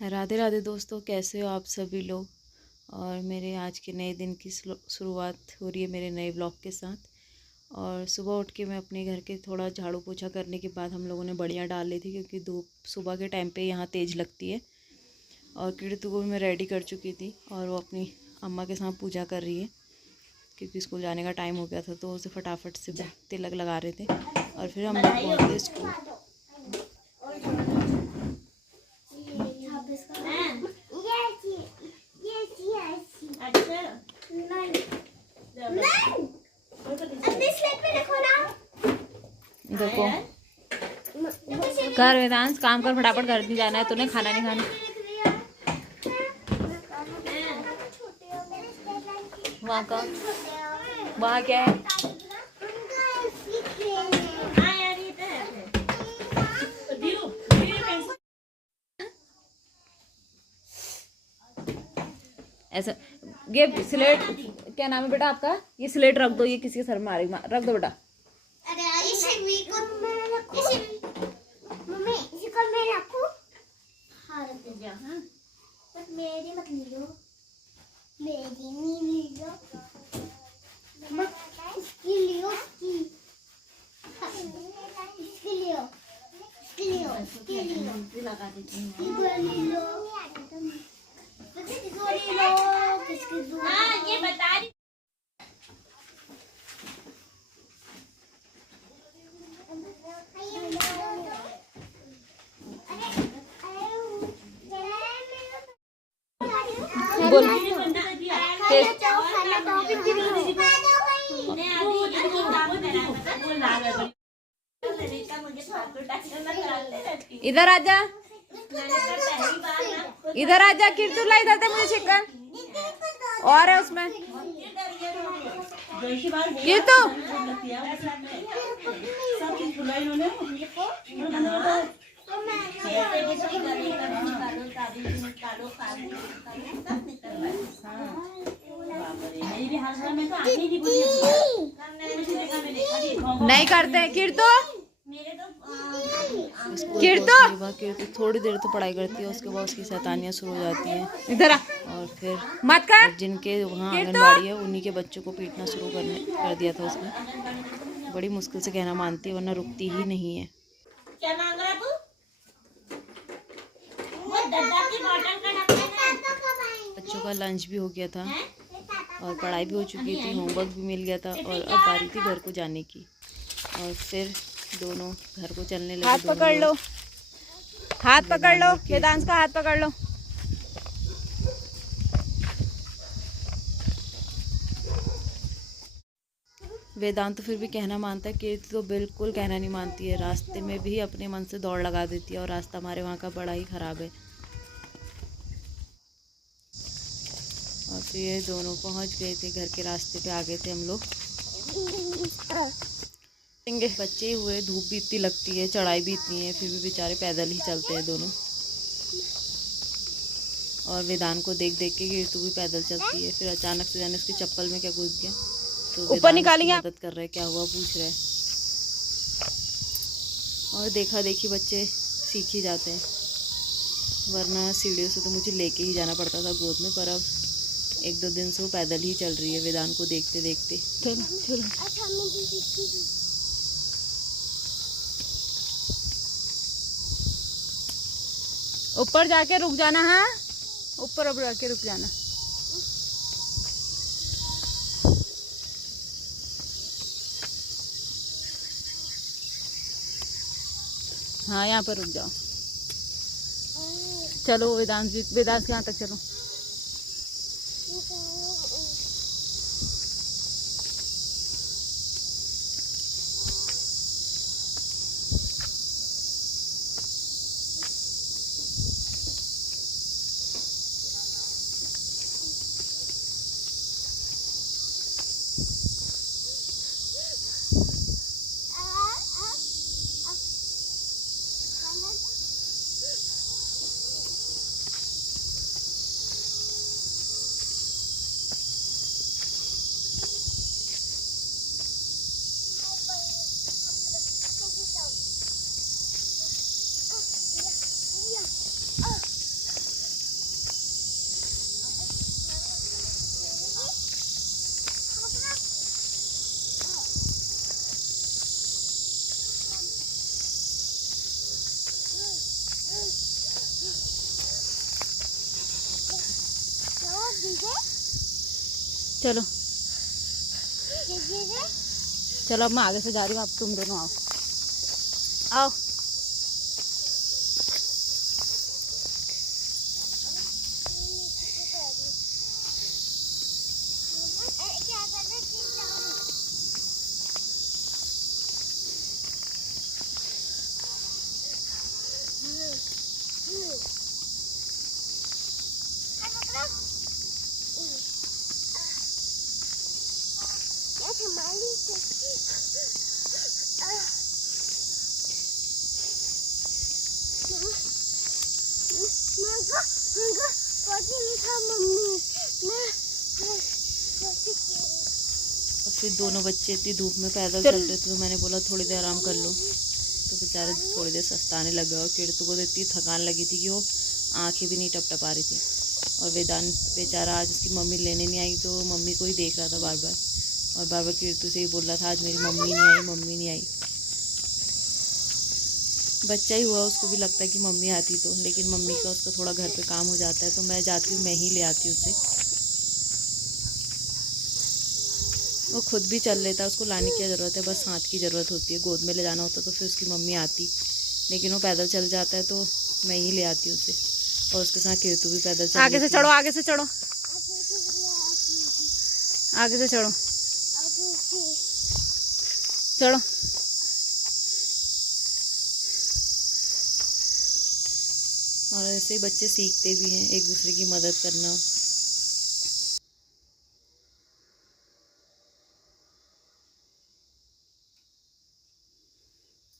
राधे राधे दोस्तों, कैसे हो आप सभी लोग। और मेरे आज के नए दिन की शुरुआत हो रही है मेरे नए ब्लॉग के साथ। और सुबह उठ के मैं अपने घर के थोड़ा झाड़ू पोछा करने के बाद हम लोगों ने बढ़िया डाल ली थी, क्योंकि धूप सुबह के टाइम पे यहाँ तेज़ लगती है। और कीर्तु को भी मैं रेडी कर चुकी थी और वो अपनी अम्मा के साथ पूजा कर रही है, क्योंकि स्कूल जाने का टाइम हो गया था। तो उसे फटाफट से तिलक लगा रहे थे और फिर हम लोग पहुँच गए स्कूल। देखो कर वेदांश, काम कर फटाफट, घर नहीं जाना है तूने, खाना नहीं खाना। वहाँ का वहाँ क्या है? ऐसा ये स्लेट, क्या नाम है बेटा आपका? ये स्लेट रख दो, ये किसी के सर मारेगी, रख दो बेटा। मेरी मत लियो, मेरी नहीं लियो, मत इसकी लियो, इसकी लियो, इसकी लियो, इसकी लियो, लगा देती हूँ, किसकी लो, हाँ ये बता रही। बोल इधर आजा, इधर आजा कीर्तु, ला इधर दे मुझे चिकन और है उसमें। कीर्तु नहीं करते कीर्तु, कीर्तु थोड़ी देर तो पढ़ाई करती है, उसके बाद उसकी शैतानियाँ शुरू हो जाती हैं। इधर आ। और फिर मत कर, जिनके वहाँ आंगनबाड़ी है उन्हीं के बच्चों को पीटना शुरू कर दिया था उसने। बड़ी मुश्किल से कहना मानती है, वरना रुकती ही नहीं है। क्या मांग रहा तू? बच्चों का लंच भी हो गया था और पढ़ाई भी हो चुकी थी, होमवर्क भी मिल गया था, और अब बारी थी घर को जाने की। और फिर दोनों घर को चलने लगे। हाथ पकड़ लो, हाथ पकड़ लो, वेदांश का हाथ पकड़ लो। वेदांत तो फिर भी कहना मानता है, कीर्ति तो बिल्कुल कहना नहीं मानती है। रास्ते में भी अपने मन से दौड़ लगा देती है, और रास्ता हमारे वहाँ का बड़ा ही ख़राब है। और फिर ये दोनों पहुँच गए थे, घर के रास्ते पे आ गए थे हम लोग। बच्चे हुए, धूप भी इतनी लगती है, चढ़ाई भी इतनी है, फिर भी बेचारे पैदल ही चलते हैं दोनों। और वेदांत को देख देख के कीर्तु भी पैदल चलती है। फिर अचानक से जाने उसकी चप्पल में क्या घुस गया, तो ऊपर निकालेंगे, मदद कर रहे, क्या हुआ पूछ रहे। और देखा देखी बच्चे सीख ही जाते हैं, वरना सीढ़ियों से तो मुझे लेके ही जाना पड़ता था गोद में। पर अब 1-2 दिन से वो पैदल ही चल रही है, वेदांत को देखते देखते। ऊपर जाके रुक जाना, हाँ ऊपर अब जाके रुक जाना। हाँ यहाँ पर रुक जाओ। चलो वेदांत के यहाँ तक चलो। चलो चलो, अब मैं आगे से जा रही हूँ, अब तुम दोनों आओ आओ। और फिर दोनों बच्चे इतनी धूप में पैदल चल रहे थे, तो मैंने बोला थोड़ी देर आराम कर लो। तो बेचारे थोड़ी देर सस्ताने लग गए, और कीर्तु को तो इतनी थकान लगी थी कि वो आंखें भी नहीं टपटपा रही थी। और वेदांत बेचारा आज उसकी मम्मी लेने नहीं आई, तो मम्मी को ही देख रहा था बार बार, और बार बार कीर्तु से ही बोल रहा था आज मेरी मम्मी नहीं आई, मम्मी नहीं आई। बच्चा ही हुआ, उसको भी लगता है कि मम्मी आती तो, लेकिन मम्मी का उसका थोड़ा घर पे काम हो जाता है, तो मैं जाती हूँ, मैं ही ले आती हूँ उसे। वो खुद भी चल लेता है, उसको लाने की ज़रूरत है, बस हाथ की ज़रूरत होती है। गोद में ले जाना होता तो फिर उसकी मम्मी आती, लेकिन वो पैदल चल जाता है तो मैं ही ले आती हूँ उसे। और उसके साथ कीर्तु भी पैदल चल आगे से चढ़ो, आगे से चढ़ो, आगे से चढ़ो, चढ़ो। और ऐसे ही बच्चे सीखते भी हैं, एक दूसरे की मदद करना।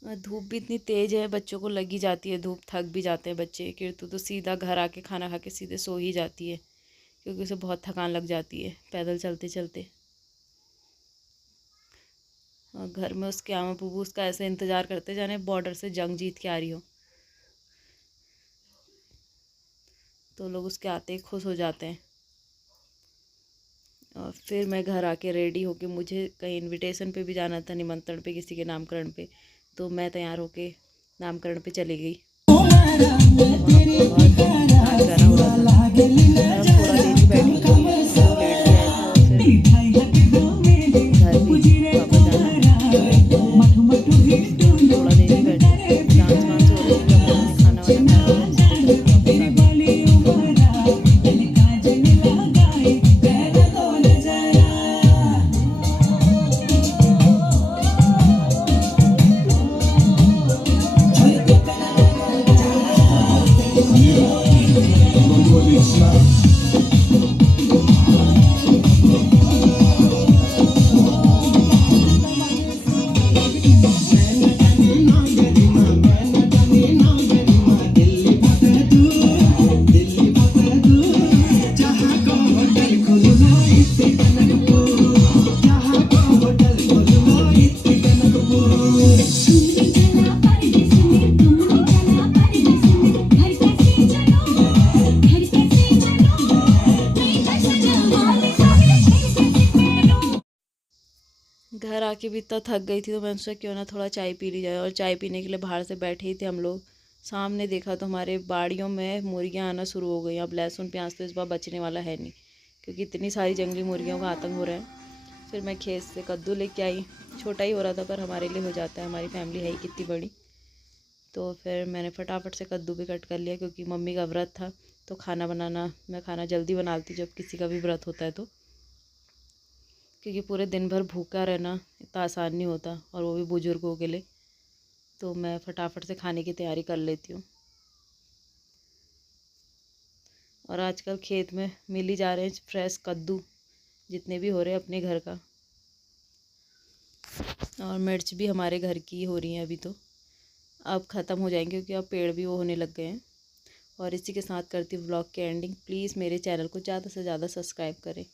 और धूप भी इतनी तेज़ है, बच्चों को लगी जाती है धूप, थक भी जाते हैं बच्चे। कीर्तु तो सीधा घर आके खाना खा के सीधे सो ही जाती है, क्योंकि उसे बहुत थकान लग जाती है पैदल चलते चलते। और घर में उसके आमा बुबू उसका ऐसे इंतज़ार करते जाने बॉर्डर से जंग जीत के आ रही हो, तो लोग उसके आते ही खुश हो जाते हैं। और फिर मैं घर आके रेडी होके, मुझे कहीं इनविटेशन पे भी जाना था, निमंत्रण पे, किसी के नामकरण पे, तो मैं तैयार होके नामकरण पे चली गई। वहाँ बहुत नाच गाना हो रहा था, हम थोड़ा देर ही बैठी थी, लोग लेट भी आए थे, और फिर घर भी वापस जाना थोड़ा देर ही बैठे, डांस वांस हो रही थी, खाना वाना खाया, वापस आ गए। घर आके भी इतना थक गई थी, तो मैंने सोचा क्यों ना थोड़ा चाय पी ली जाए। और चाय पीने के लिए बाहर से बैठे ही थे हम लोग, सामने देखा तो हमारे बाड़ियों में मुर्गियाँ आना शुरू हो गई। अब लहसुन प्याज तो इस बार बचने वाला है नहीं, क्योंकि इतनी सारी जंगली मुर्गियों का आतंक हो रहा है। फिर मैं खेत से कद्दू लेके आई, छोटा ही हो रहा था पर हमारे लिए हो जाता है, हमारी फैमिली है ही कितनी बड़ी। तो फिर मैंने फटाफट से कद्दू भी कट कर लिया, क्योंकि मम्मी का व्रत था, तो खाना बनाना, मैं खाना जल्दी बनाती जब किसी का भी व्रत होता है तो, क्योंकि पूरे दिन भर भूखा रहना इतना आसान नहीं होता, और वो भी बुज़ुर्गों के लिए। तो मैं फटाफट से खाने की तैयारी कर लेती हूँ। और आजकल खेत में मिल ही जा रहे हैं फ्रेश कद्दू, जितने भी हो रहे हैं अपने घर का। और मिर्च भी हमारे घर की हो रही हैं अभी, तो अब ख़त्म हो जाएंगे, क्योंकि अब पेड़ भी वो होने लग गए हैं। और इसी के साथ करती हूँ व्लॉग की एंडिंग। प्लीज़ मेरे चैनल को ज़्यादा से ज़्यादा सब्सक्राइब करें।